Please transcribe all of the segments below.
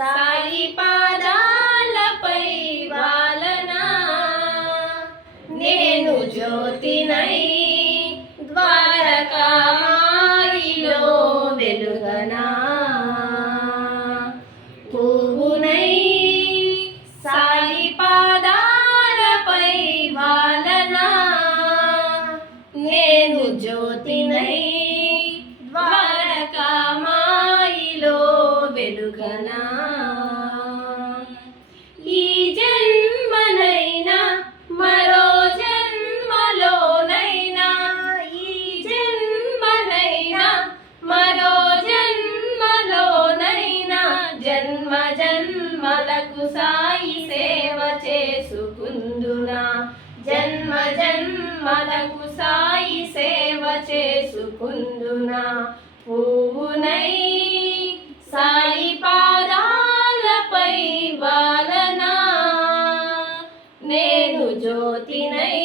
సాయి పాదాలపై వాలనా నేను జ్యోతినై ద్వారకామాయిలో వెలుగనా పువ్వునై సాయి పాదాలపై వాలనా నేను జ్యోతినై ద్వారకామాయిలో వెలుగనా ఈ జన్మనైనా మరో జన్మలోనైనా ఈ జన్మనైనా మరో జన్మలోనైనా జన్మ జన్మలకు సాయి సేవ చేసుకుందునా జన్మ జన్మలకు సాయి సేవ చేసుకుందునా పువ్వునై సాయి పాదాలపై వాలనా నేను జ్యోతినై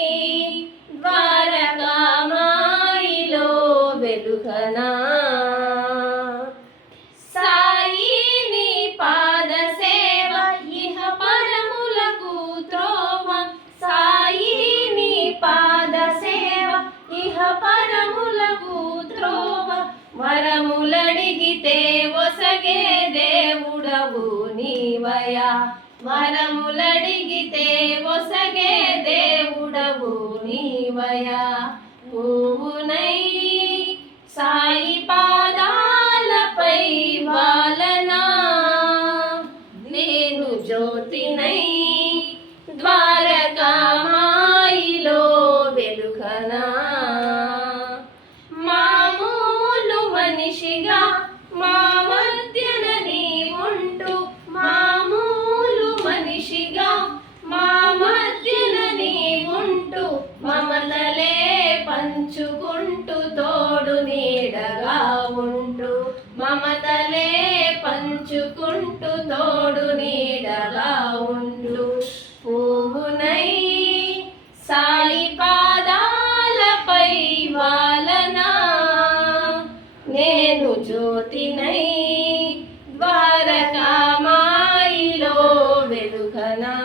ద్వారకామాయిలో వెలుగనా సాయి నీ పాద సేవ ఇహ పరములకు త్రోవ సాయి నీ పాద సేవ ఇహ పరములకు త్రోవ వరములడిగితే ఒసగే దేవుడవు నీవయా వరములడిగితే ఒసగే దేవుడవు నీవయా పువ్వునై సాయి పాదాలపై వాలనా నేను జ్యోతినై ద్వారకామాయిలో వెలుగనా మామూలు మనిషిగా మా మధ్యన నీవుంటూ మామూలు మనిషిగా మా మధ్యన నీవుంటూ మమతలే పంచుకుంటూ తోడు నీడగా ఉంటూ మమతలే పంచుకుంటూ తోడు నీడగా ఉంటూ పువ్వునై సాయి పాదాలపై వాలనా నేను జ్యోతినై ద్వారకామాయిలో వెలుగనా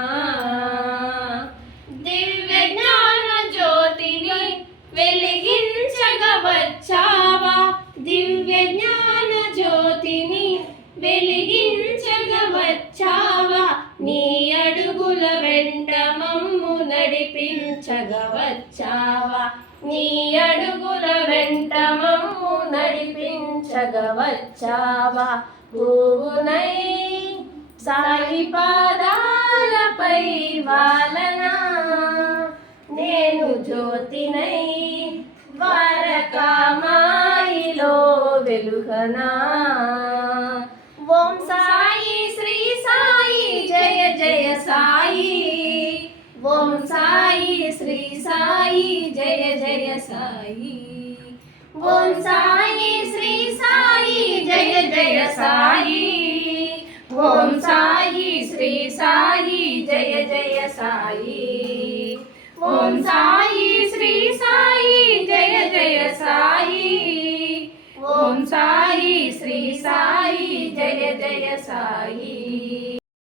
దివ్య జ్ఞాన జ్యోతిని వెలిగించగా వచ్చావా దివ్య జ్ఞాన జ్యోతిని వెలిగించగా వచ్చావా నీ అడుగుల వెంట మమ్ము నడిపించగా వచ్చావా నీ అడుగుల వెంట మమ్ము నడిపించగా వచ్చావా పువ్వునై సాయి పాదాలపై వాలనా నేను జ్యోతినై ద్వారకామాయిలో వెలుగనా ఓం సాయి శ్రీ సాయి జయ జయ సాయి ఓం సాయి శ్రీ సాయి జయ జయ సాయి ఓం సాయి శ్రీ సాయి జయ జయ సాయి ఓం సాయి శ్రీ సాయి జయ జయ సాయి ఓం సాయి శ్రీ సాయి జయ జయ సాయి ఓం సాయి శ్రీ సాయి జయ జయ సాయి